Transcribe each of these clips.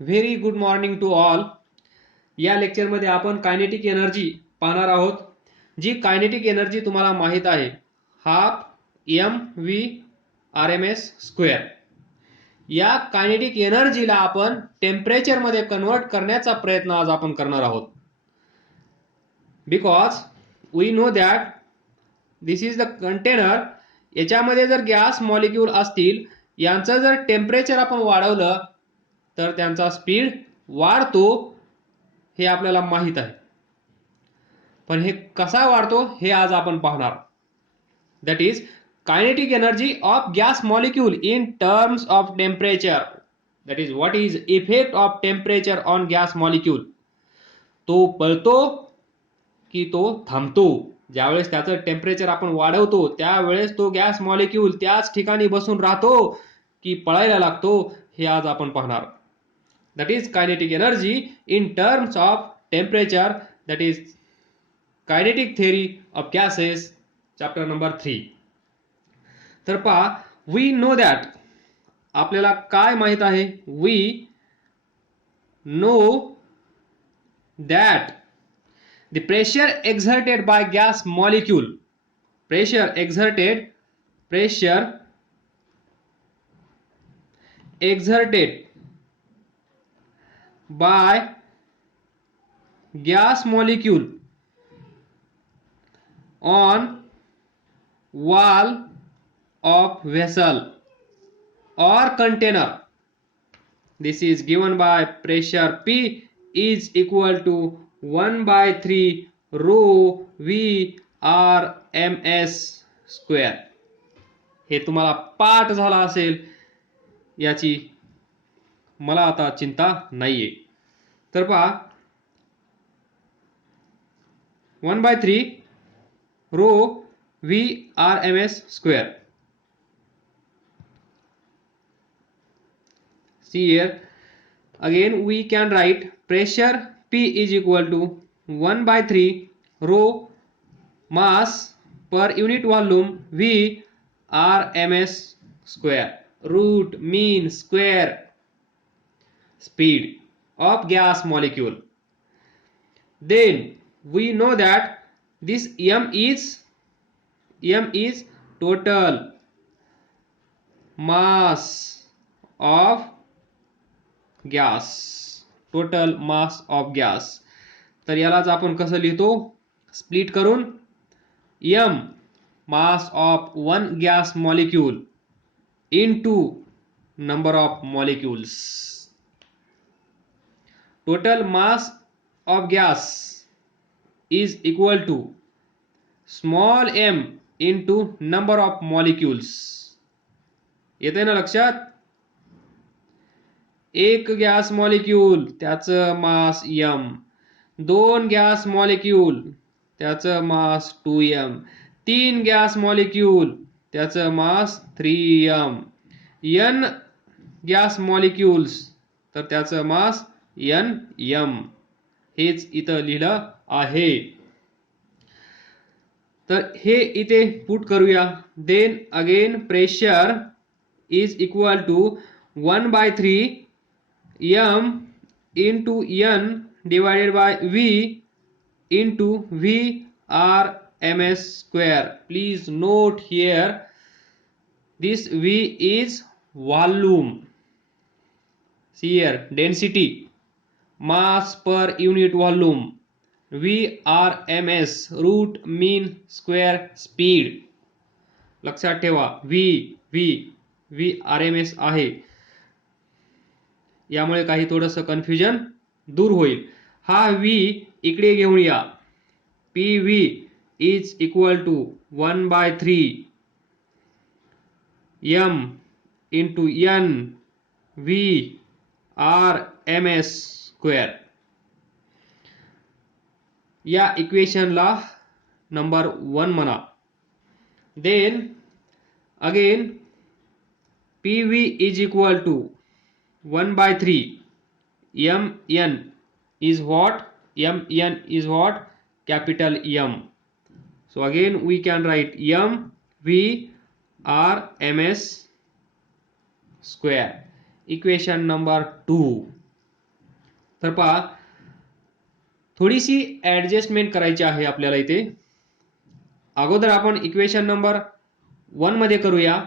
Very good morning to all. या लेक्चरमध्ये आपण कायनेटिक एनर्जी पाहणार आहोत. जी कायनेटिक एनर्जी तुम्हाला माहीत आहे, half M V R M S square. या कायनेटिक एनर्जीला आपण टेम्परेचरमध्ये कन्वर्ट करण्याचा प्रयत्न आज आपण करणार आहोत. Because we know that this is the container. याच्यामध्ये जर गॅस मॉलिक्यूल असतील, यांचं जर टेम्परेचर आपण वाढवलं तर त्यांचा स्पीड वाढतो, हे आपल्याला माहित आहे. पण हे कसा वाढतो हे आज आपण पाहणार. That is kinetic energy of gas molecule in terms of temperature. That is what is effect of temperature on gas molecule. तो पळतो की तो थांबतो. ज्यावेळेस त्याचं टेम्परेचर आपण वाढवतो त्यावेळेस तो गॅस मॉलिक्यूल त्याच ठिकाणी बसून राहतो की पळायला लागतो, हे आज आपण पाहणार. That is kinetic energy in terms of temperature. That is kinetic theory of gases, chapter number 3. तर पहा, we know that आपल्याला काय माहित आहे? We know that the pressure exerted by gas molecule, pressure exerted by gas molecule on wall of vessel or container, this is given by pressure P is equal to 1/3 rho v r m s square. हे तुम्हाला पाठ झाला असेल, याची मला आता चिंता नाहीये. तर पहा, 1/3 rho V R M S square. See here again we can write pressure P is equal to 1/3 rho mass per unit volume V R M S square root mean square speed of gas molecule. Then we know that this m is total mass of gas, total mass of gas. तर यालाच आपण कसं लिहितो? Split करून m mass of one gas molecule into number of molecules. Total mass of gas is equal to small m into number of molecules. येते ना लक्षात? एक गॅस मॉलिक्यूल त्याचं मास m, दोन गॅस मॉलिक्यूल त्याचं मास 2m, तीन गॅस मॉलिक्यूल त्याचं मास 3m, n gas molecules तर त्याचं मास nm. हेच इथं लिहिलं आहे. तर हे इथे पुट करूया. Then again pressure is equal to 1/3 m into n divided by v into v r m s square. Please note here this v is volume. See here density, mass per unit volume, v r m s root mean square speed. लक्षात ठेवा, v r m s आहे. यामुळे काही थोडंसं confusion दूर होईल. हा v इकडे घेऊन या. pv is equal to 1/3 m into n v r m s square. या इक्वेशनला नंबर 1 म्हणा. Then again pv is equal to 1/3 mn is what? mn is what? Capital M. So again we can write m v r m s square. Equation number 2. तर पहा, थोडीशी adjustment करायची आहे आपल्याला इथे. अगोदर आपण इक्वेशन नंबर 1 मध्ये करूया.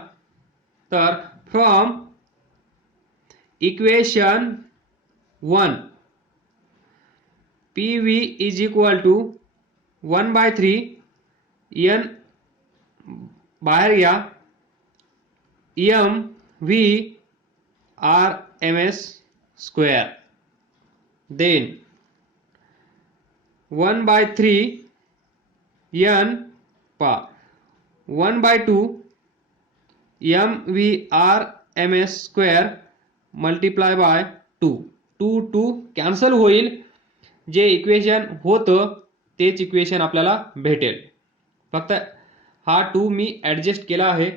तर from equation 1 PV is equal to 1/3 n बाहेर घ्या mv RMS square, then 1/3 n पा 1/2 mv RMS square multiply by 2. 2 cancel होईल. जे इक्वेशन होतं तेच इक्वेशन आपल्याला भेटेल. फक्त हा 2 मी ॲडजस्ट केला आहे,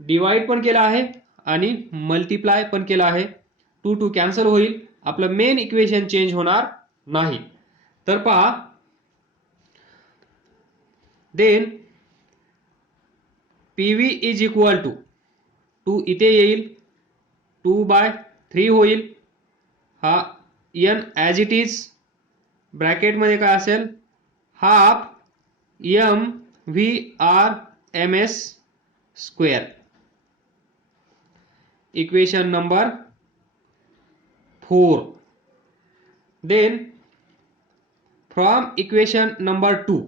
डिवाइड पण केला आहे आणि मल्टिप्लाय पण केला आहे. 2 कॅन्सल होईल. आपलं मेन इक्वेशन चेंज होणार नाही. तर पहा, then PV is equal to 2 इथे येईल, 2/3 होईल. हा n ॲज इट इज ब्रॅकेटमध्ये काय असेल, half mv RMS square. Equation number 4. Then from equation number 2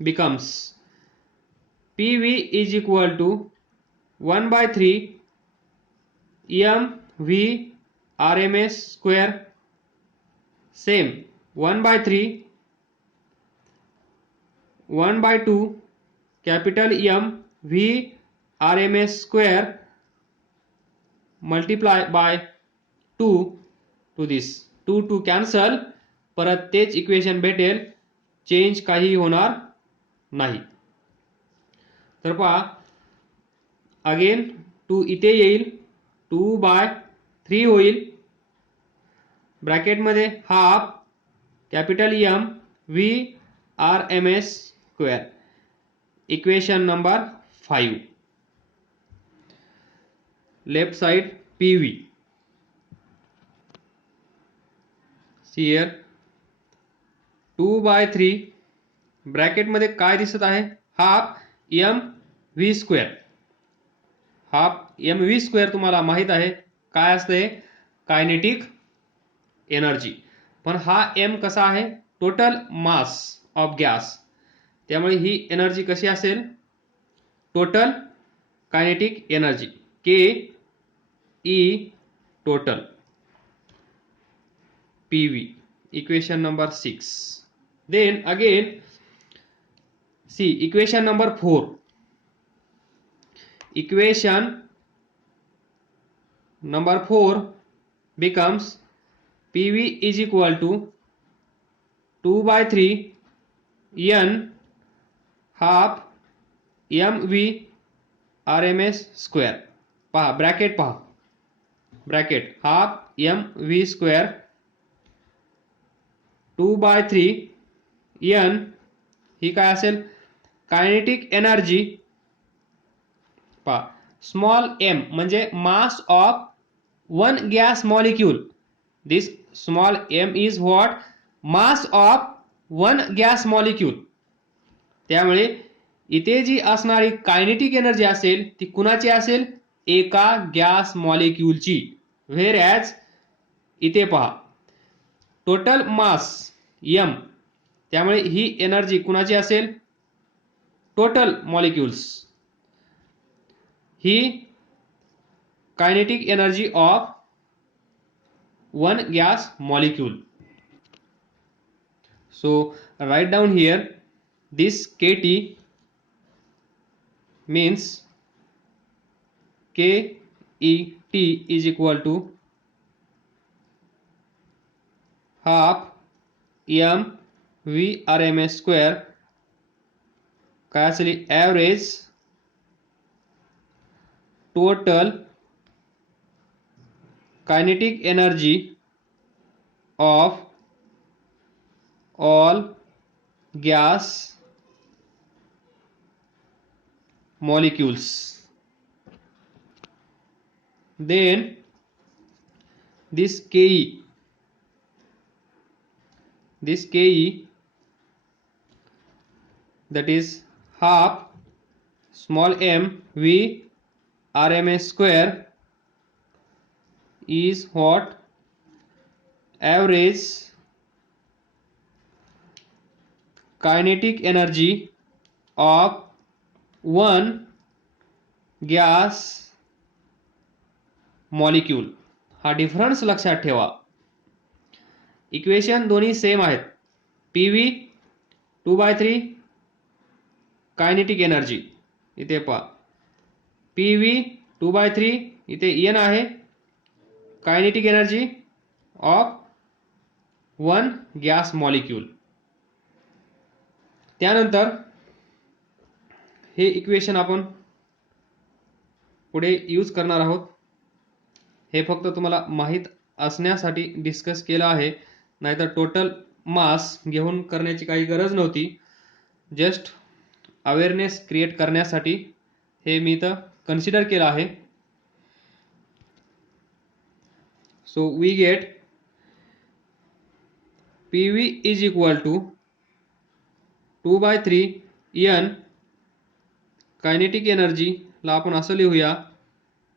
becomes PV is equal to 1/3 mv RMS square. Same 1/3 1/2 capital M V RMS square multiply by 2 to this. 2 cancel, परत तेच equation भेटेल, change काही होणार नाही. तर पहा, again 2 इथे येईल, 2/3 होईल. ब्रॅकेटमध्ये half capital M V RMS square. Equation number 5. Left side PV. See here 2/3 ब्रॅकेटमध्ये काय दिसत आहे, half mv square. Half mv square तुम्हाला माहित आहे काय असते, कायनेटिक एनर्जी. पण हा m कसा आहे, टोटल मास ऑफ गॅस. त्यामुळे ही एनर्जी कशी असेल, total kinetic energy K E total. PV equation number 6. Then again see equation number 4. Equation number 4 becomes PV is equal to 2/3 n half mv RMS square. पहा bracket, पहा bracket half mv square 2/3 n ही काय असेल, kinetic energy. पहा small m म्हणजे mass of one gas molecule. This small m is what, mass of one gas molecule. त्यामुळे इथे जी असणारी kinetic energy असेल ती कुणाची असेल, एका गॅस मॉलिक्यूलची. व्हेर ॲज इथे पहा टोटल मास m, त्यामुळे ही एनर्जी कुणाची असेल, total molecules. He kinetic energy of one gas molecule. So write down here this KT means KET is equal to half mv RMS square. काय असेल, average total kinetic energy of all gas molecules. then this Ke, that is half small m v RMS square is what? Average kinetic energy of one gas molecule. हा difference लक्षात ठेवा. Equation दोन्ही same आहेत. PV 2/3 kinetic energy इथे पहा, PV 2/3 इथे N आहे, kinetic energy of one gas molecule. त्यानंतर हे इक्वेशन आपण पुढे यूज करणार आहोत. हे फक्त तुम्हाला माहीत असण्यासाठी डिस्कस केलं आहे, नाहीतर टोटल मास घेऊन करण्याची काही गरज नव्हती. जस्ट अवेअरनेस क्रिएट करण्यासाठी हे मी इथं कन्सिडर केलं आहे. So we get PV is equal to 2/3 N kinetic energy ला आपण असं लिहूया,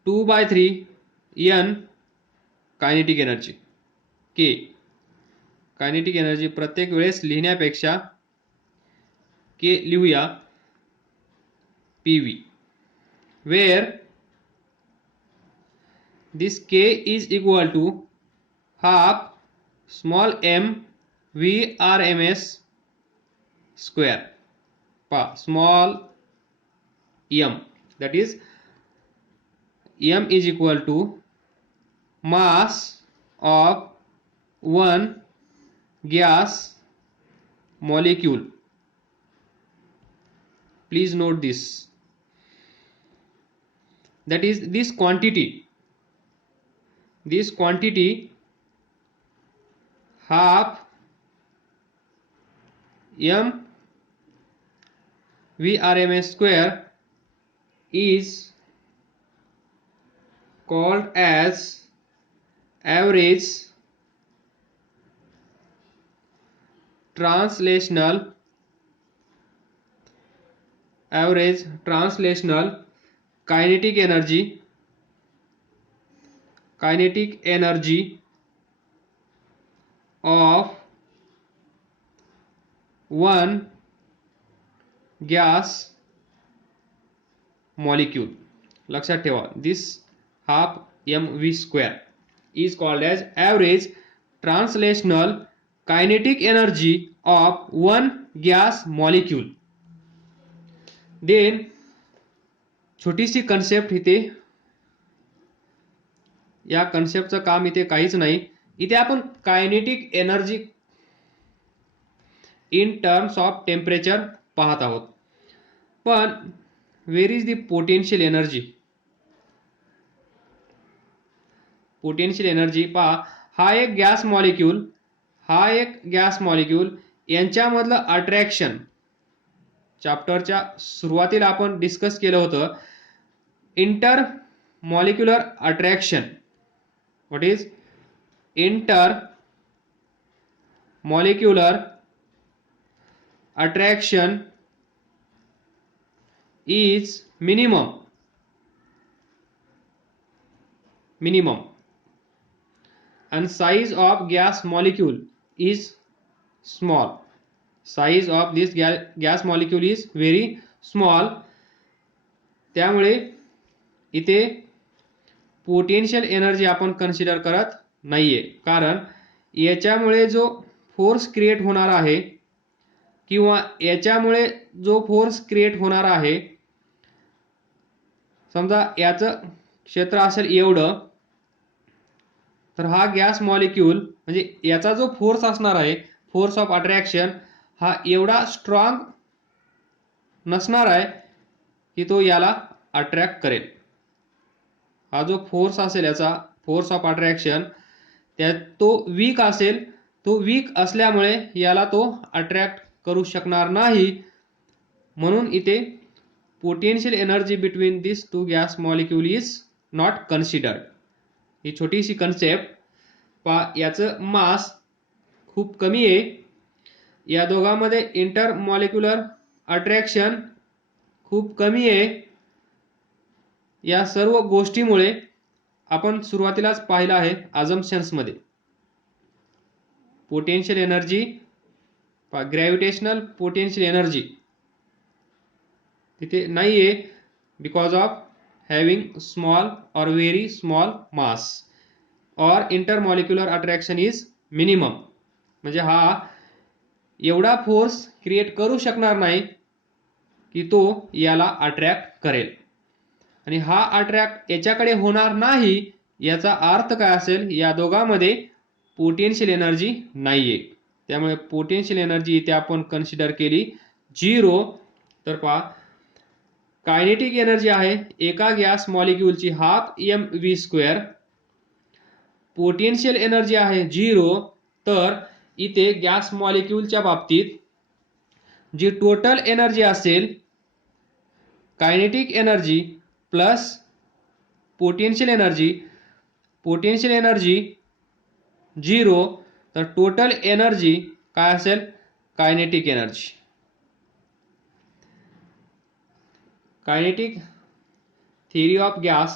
2/3 N kinetic energy. K kinetic energy प्रत्येक वेळेस लिहिण्यापेक्षा K लिहूया PV, where this K is equal to half small m v RMS square. Small m, that is m is equal to mass of one gas molecule. Please note this. That is this quantity half m v RMS square is called as average translational kinetic energy of one gas molecule. लक्षात ठेवा, this half mv square is called as average translational kinetic energy of one gas molecule. Then छोटीशी concept इथे, या कन्सेप्टचं काम इथे काहीच नाही. इथे आपण kinetic energy in terms of temperature पाहत आहोत. पण where is the potential energy? Potential energy पहा, हा एक गॅस मॉलिक्यूल यांच्यामधलं अट्रॅक्शन चॅप्टरच्या सुरुवातीला आपण डिस्कस केलं होतं. Intermolecular attraction. What is intermolecular attraction is minimum and size of gas molecule is small. Size of this gas molecule is very small. त्यामुळे इथे पोटेन्शियल एनर्जी आपण consider करत नाहीये, कारण याच्यामुळे जो फोर्स क्रिएट होणार आहे किंवा याच्यामुळे जो फोर्स क्रिएट होणार आहे, समजा याचं क्षेत्र असेल एवढं, तर हा गॅस मॉलिक्यूल म्हणजे याचा जो फोर्स असणार आहे, फोर्स ऑफ अट्रॅक्शन, हा एवढा स्ट्रॉंग नसणार आहे की तो याला अट्रॅक्ट करेल. हा जो फोर्स असेल, याचा फोर्स ऑफ अट्रॅक्शन, त्यात तो वीक असेल. तो वीक असल्यामुळे याला तो अट्रॅक्ट करू शकणार नाही. म्हणून इथे potential energy between this two gas molecule is not considered. ही छोटीशी कन्सेप्ट पहा. याचं मास खूप कमी आहे. या दोघांमध्ये इंटर मॉलिक्युलर अट्रॅक्शन खूप कमी आहे. या सर्व गोष्टीमुळे आपण सुरुवातीलाच पाहिलं आहे अझम्पशन्समध्ये potential energy, gravitational potential energy तिथे नाही आहे because of having small or very small mass or intermolecular attraction is minimum. म्हणजे हा एवढा फोर्स क्रिएट करू शकणार नाही की तो याला अट्रॅक्ट करेल. आणि हा अट्रॅक्ट याच्याकडे होणार नाही याचा अर्थ काय असेल, या दोघांमध्ये पोटेन्शियल एनर्जी नाहीये. त्यामुळे पोटेन्शियल एनर्जी इथे आपण कन्सिडर केली 0. तर पहा कायनेटिक एनर्जी आहे एका गॅस मॉलिक्यूलची हाफ mv². पोटेन्शियल एनर्जी आहे 0. तर इथे गॅस मॉलिक्यूलच्या बाबतीत जी टोटल एनर्जी असेल kinetic energy plus potential energy 0. तर टोटल एनर्जी काय असेल kinetic energy. Kinetic theory of gas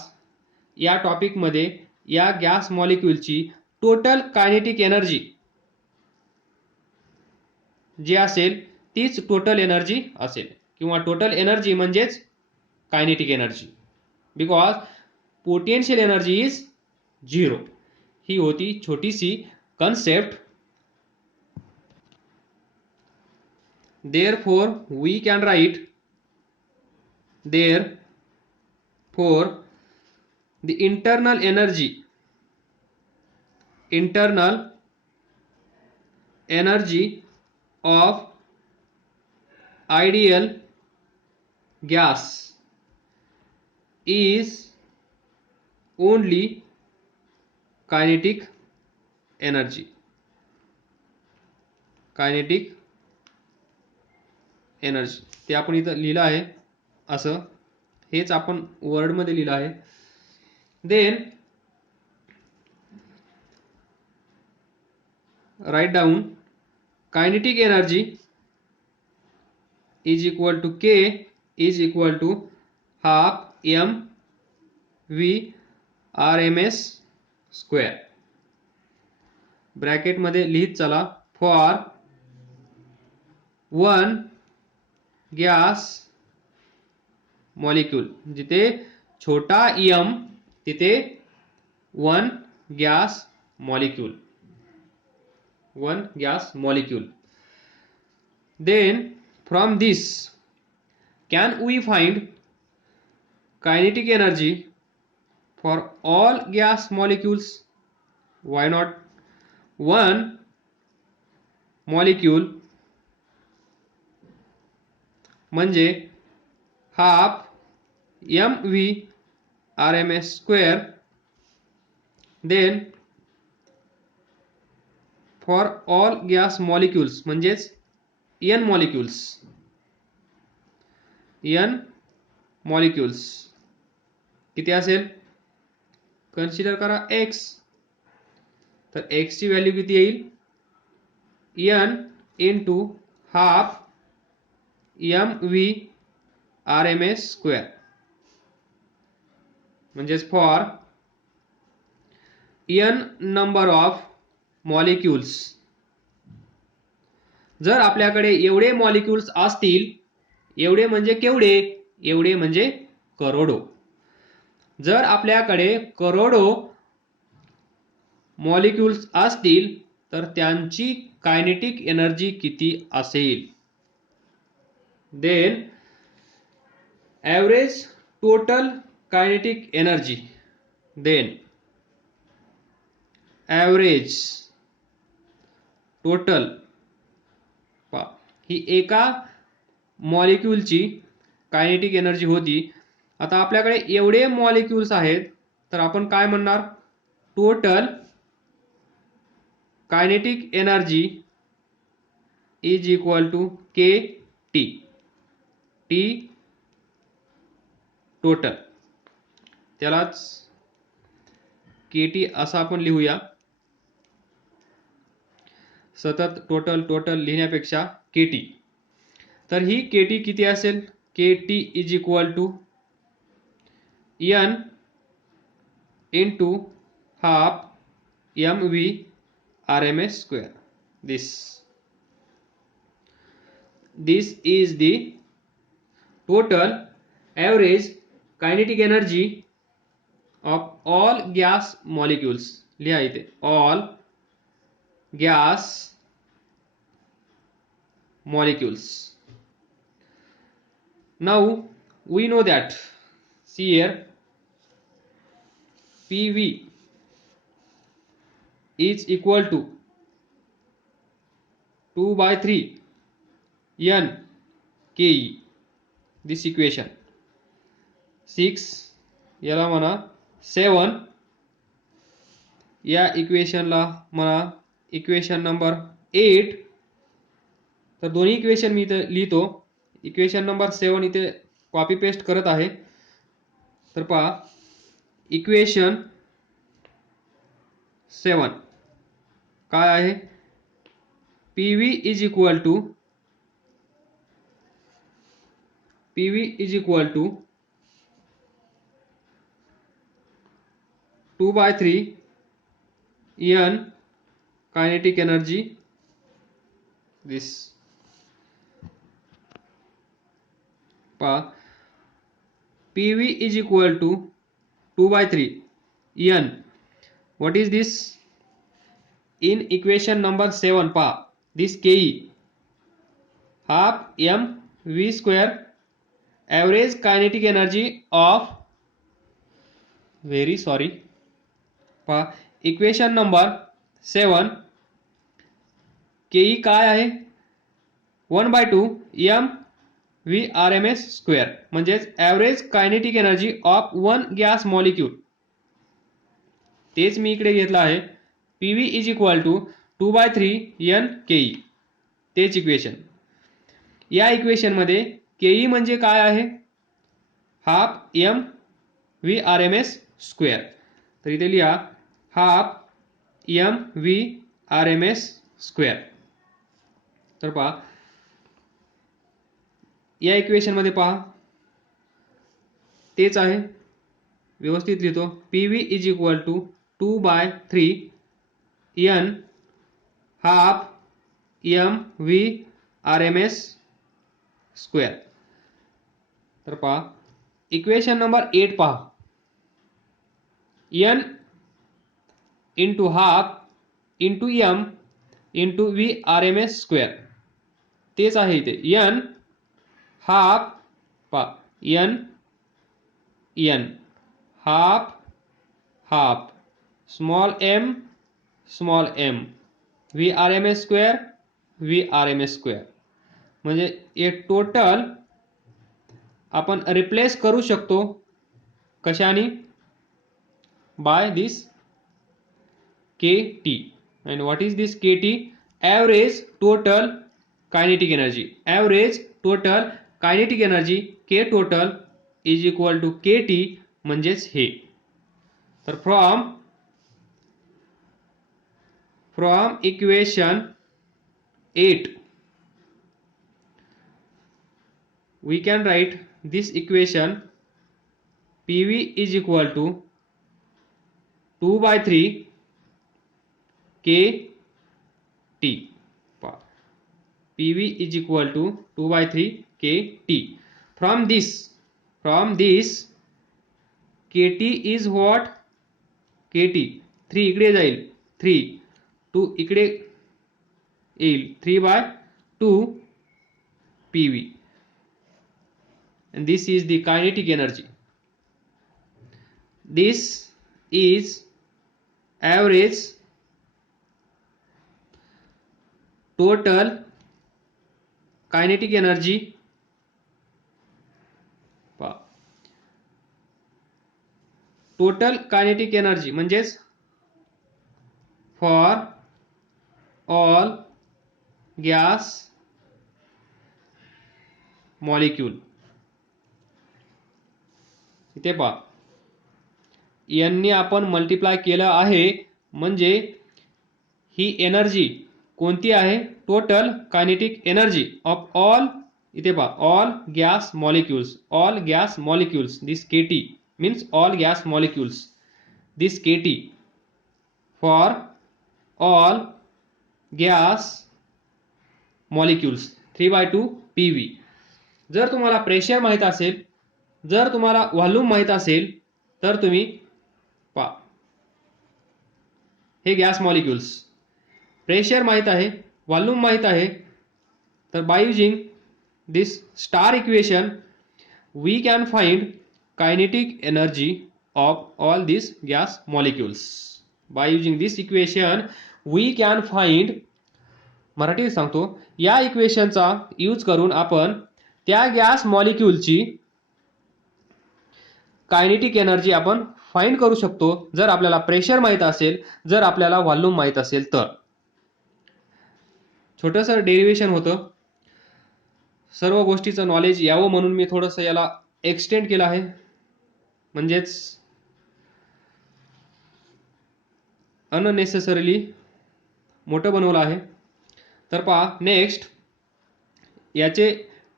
या टॉपिकमध्ये या गॅस मॉलिक्यूलची टोटल कायनेटिक एनर्जी जी असेल तीच टोटल एनर्जी असेल किंवा टोटल एनर्जी म्हणजेच kinetic energy because potential energy is 0. ही होती छोटीशी concept. Therefore we can write the internal energy of ideal gas is only kinetic energy. ते आपण इथं लिहिलं आहे असं, हेच आपण वर्ड मध्ये लिहिलं आहे. Then write down kinetic energy is equal to K is equal to half mv/RMS². Bracket मध्ये लिहित चला. फॉर 1 गॅस मॉलिक्यूल, जिथे छोटा m तिथे 1 gas molecule. Then from this can we find kinetic energy for all gas molecules? Why not? 1 molecule म्हणजे half mv/RMS². Then for all gas molecules म्हणजेच n molecules किती असेल कन्सिडर करा x. तर x ची व्हॅल्यू किती येईल n इंटू हाफ mv/RMS² म्हणजेच for n number of molecules. जर आपल्याकडे एवढे मॉलिक्यूल्स असतील, एवढे म्हणजे केवढे, एवढे म्हणजे करोडो. जर आपल्याकडे करोडो मॉलिक्यूल्स असतील तर त्यांची कायनेटिक एनर्जी किती असेल. Then average total kinetic energy. Then average total ही एका मॉलिक्यूलची कायनेटिक एनर्जी होती. आता आपल्याकडे एवढे मॉलिक्यूल्स आहेत तर आपण काय म्हणणार total kinetic energy is equal to KT. T total त्यालाच KT असं आपण लिहूया. सतत टोटल लिहिण्यापेक्षा KT. तर ही KT किती असेल? KT is equal to N into half mv RMS square. This is the total average kinetic energy of all gas molecules. लिहा इथे all gas molecules. Now we know that, see here, PV is equal to 2/3 N KE. This equation 6 याला म्हणा 7, या इक्वेशनला म्हणा equation number 8. तर दोन्ही equation मी इथे लिहितो. इक्वेशन नंबर 7 इथे कॉपी पेस्ट करत आहे. तर पहा इक्वेशन 7 काय आहे? PV is equal to 2/3 N kinetic energy. This PV is equal to 2/3 N. What is this? In equation number 7 this KE half mv square average kinetic energy of, very sorry, equation number 7 KE काय आहे? 1/2 mv RMS square, म्हणजेच average kinetic energy of one gas molecule. तेच मी इकडे घेतलं आहे. PV is equal to 2/3 N KE. तेच equation. या इक्वेशनमध्ये KE म्हणजे काय आहे? Half mv RMS square. तर इथे लिहा हाफ mv RMS स्क्वेअर. तर पहा या इक्वेशन मध्ये पहा तेच आहे. व्यवस्थित लिहितो. PV is equal to 2/3 N half mv RMS square. तर पहा इक्वेशन नंबर 8 पहा. N into half into m into v RMS square. तेच आहे इथे N half N half small m v RMS square. म्हणजे हे टोटल आपण रिप्लेस करू शकतो कशाने? By this KT. and what is this KT? average total kinetic energy. average total kinetic energy K total is equal to KT म्हणजेच हे. तर from equation 8 we can write this equation. PV is equal to 2/3 KT. PV is equal to 2/3 KT. From this KT is what? KT 3 इकडे जाईल, 3 2 इकडे येईल, 3/2 PV. and this is the kinetic energy. This is average total kinetic energy total kinetic energy म्हणजेच for all gas molecule. इथे पहा यांनी आपण multiply केलं आहे, म्हणजे ही एनर्जी कोणती आहे? Total kinetic energy of all, इथे पहा, all gas molecules, this KT means all gas molecules, this KT for all gas molecules 3/2 PV. जर तुम्हाला प्रेशर माहित असेल, जर तुम्हाला व्हॉल्यूम माहित असेल, तर तुम्ही पहा, हे गॅस मॉलिक्युल्स, प्रेशर माहित आहे, व्हॉल्यूम माहित आहे, तर by using this star equation we can find kinetic energy of all this gas molecules. By using this equation we can find, मराठीत सांगतो, या इक्वेशनचा यूज करून आपण त्या गॅस मॉलिक्युलची कायनेटिक एनर्जी आपण फाइंड करू शकतो, जर आपल्याला प्रेशर माहित असेल, जर आपल्याला व्हॉल्यूम माहित असेल तर. छोटंसं डेरिव्हेशन होतं, सर्व गोष्टीचं नॉलेज यावं म्हणून मी थोडंसं याला एक्सटेंड केलं आहे, म्हणजेच अननेसेसरीली मोठं बनवलं आहे. तर पहा, नेक्स्ट याचे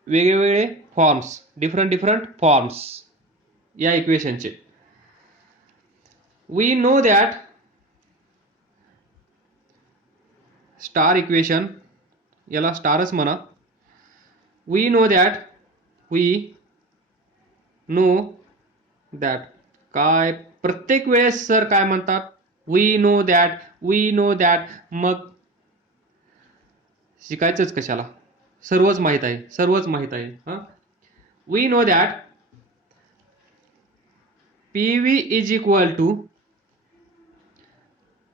वेगवेगळे फॉर्म्स, डिफरंट फॉर्म्स या इक्वेशनचे. We know that star equation, याला स्टारच म्हणा. वी नो दॅट काय प्रत्येक वेळेस सर काय म्हणतात? वी नो दॅट, मग शिकायचंच कशाला? सर्वच माहित आहे. We know that PV is equal to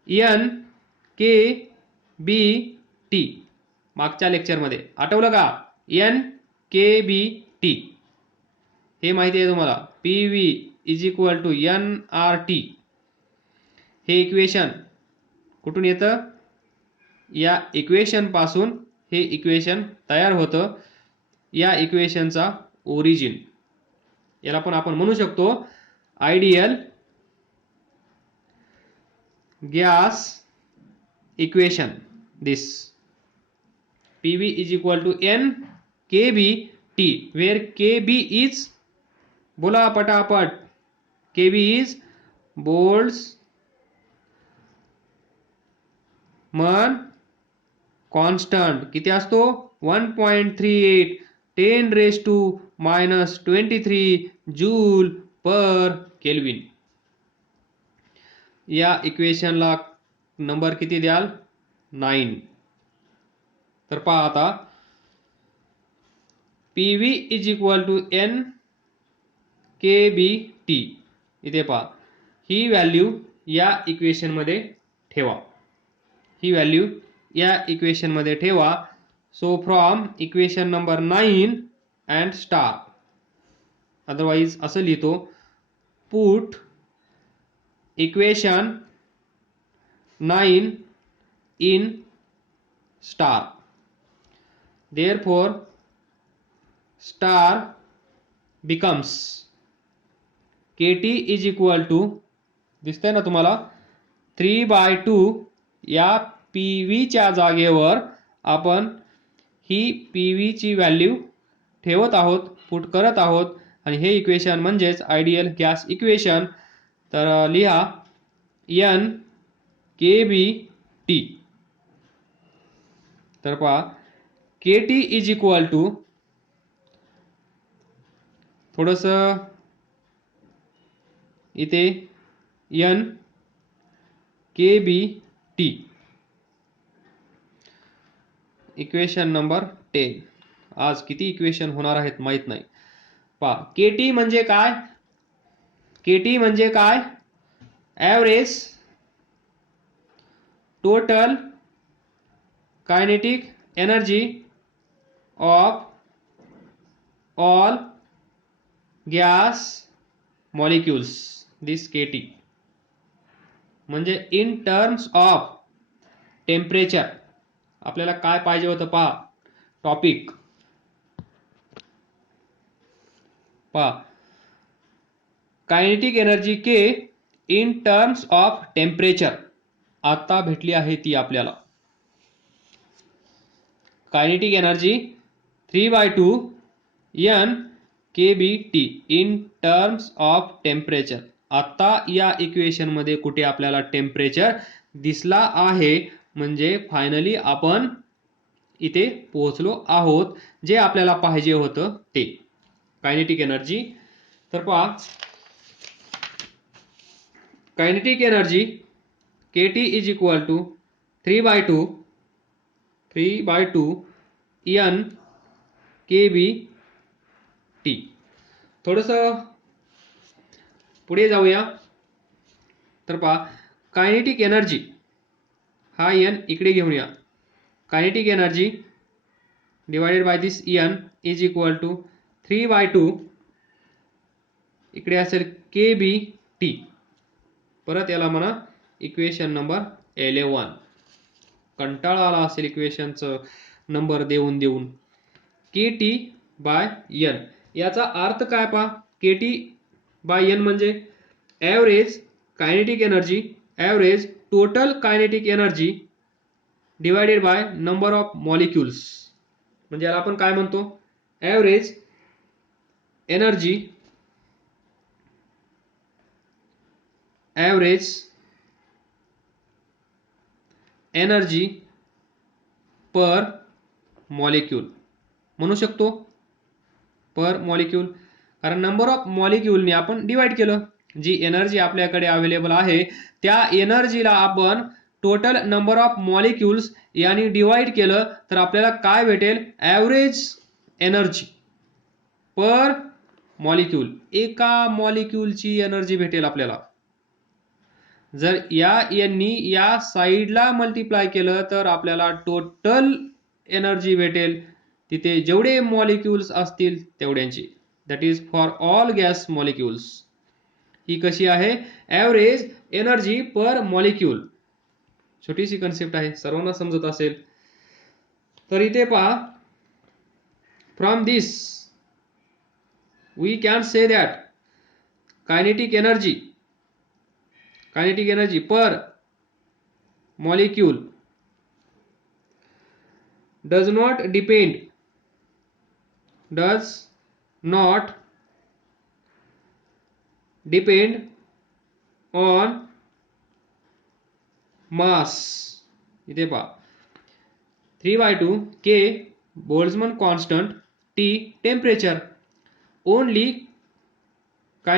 NKBT. मागच्या लेक्चरमध्ये आठवलं का? NKBT हे माहिती आहे तुम्हाला. PV is equal to NRT. हे इक्वेशन कुठून येतं? या इक्वेशन पासून हे इक्वेशन तयार होतं. या इक्वेशनचा ओरिजिन, याला पण आपण म्हणू शकतो ideal gas equation. This PV is equal to NKBT, where KB is, बोला पटापट, KB is बोल्ट्झमन कॉन्स्टंट. किती असतो? 1.38 10⁻⁻23 जूल पर केल्विन. या इक्वेशनला नंबर किती द्याल? 9. तर पहा आता, PV is equal to NKBT. इथे पहा, ही व्हॅल्यू या इक्वेशनमध्ये ठेवा. So from equation number 9 and star, otherwise असं लिहितो, put equation 9 in star. Therefore star becomes KT is equal to, दिसतंय ना तुम्हाला, 3/2. या PV च्या जागेवर आपण ही PV ची व्हॅल्यू ठेवत आहोत, पुट करत आहोत, आणि हे इक्वेशन म्हणजेच आयडियल गॅस इक्वेशन. तर लिहा NKBT. तर पहा, KT इज इक्वल टू, थोडंसं इथे NKBT, इक्वेशन नंबर 10. आज किती इक्वेशन होणार आहेत माहित नाही. पहा, KT म्हणजे काय? KT म्हणजे काय? Average total kinetic energy of all gas molecules, this KT. म्हणजे इन टर्म्स ऑफ टेम्परेचर. आपल्याला काय पाहिजे होतं पहा, टॉपिक पहा, kinetic energy K in terms of temperature आता भेटली आहे ती आपल्याला. Kinetic energy 3/2 n kBT in terms of temperature. आता या इक्वेशन मध्ये कुठे आपल्याला टेम्परेचर दिसला आहे, म्हणजे फायनली आपण इथे पोहोचलो आहोत जे आपल्याला पाहिजे होतं ते. कायनेटिक एनर्जी तर पहा, kinetic energy kT is equal to 3/2 n kBT. थोडंसं पुढे जाऊया. तर पहा, कायनेटिक एनर्जी हा n इकडे घेऊन या. Kinetic energy divided by this n is equal to 3/2 इकडे असेल kBT. परत याला म्हणा इक्वेशन नंबर 11. कंटाळा आला असेल इक्वेशनचं नंबर देऊन देऊन. kT बाय n याचा अर्थ काय पहा, kT बाय n म्हणजे average kinetic energy, average total kinetic energy divided by number of molecules. म्हणजे याला आपण काय म्हणतो, average energy, average energy per molecule म्हणू शकतो, पर मॉलिक्यूल. कारण नंबर ऑफ मॉलिक्यूलने आपण डिवाइड केलं. जी एनर्जी आपल्याकडे अवेलेबल आहे त्या एनर्जीला आपण टोटल नंबर ऑफ मॉलिक्यूल्स याने डिवाइड केलं तर आपल्याला काय भेटेल, ॲव्हरेज एनर्जी पर मॉलिक्यूल. एका मॉलिक्यूलची एनर्जी भेटेल आपल्याला. जर या यांनी या साईडला मल्टिप्लाय केलं तर आपल्याला टोटल एनर्जी भेटेल तिथे जेवढे मॉलिक्यूल्स असतील तेवढ्यांची. That is for all gas molecules. ही कशी आहे, ॲव्हरेज एनर्जी पर मॉलिक्यूल. छोटीशी कन्सेप्ट आहे, सर्वांना समजत असेल. तर इथे पहा, from this we can say that kinetic energy per molecule does not depend on mass. इथे पहा, 3/2 K Boltzmann constant, T temperature. Only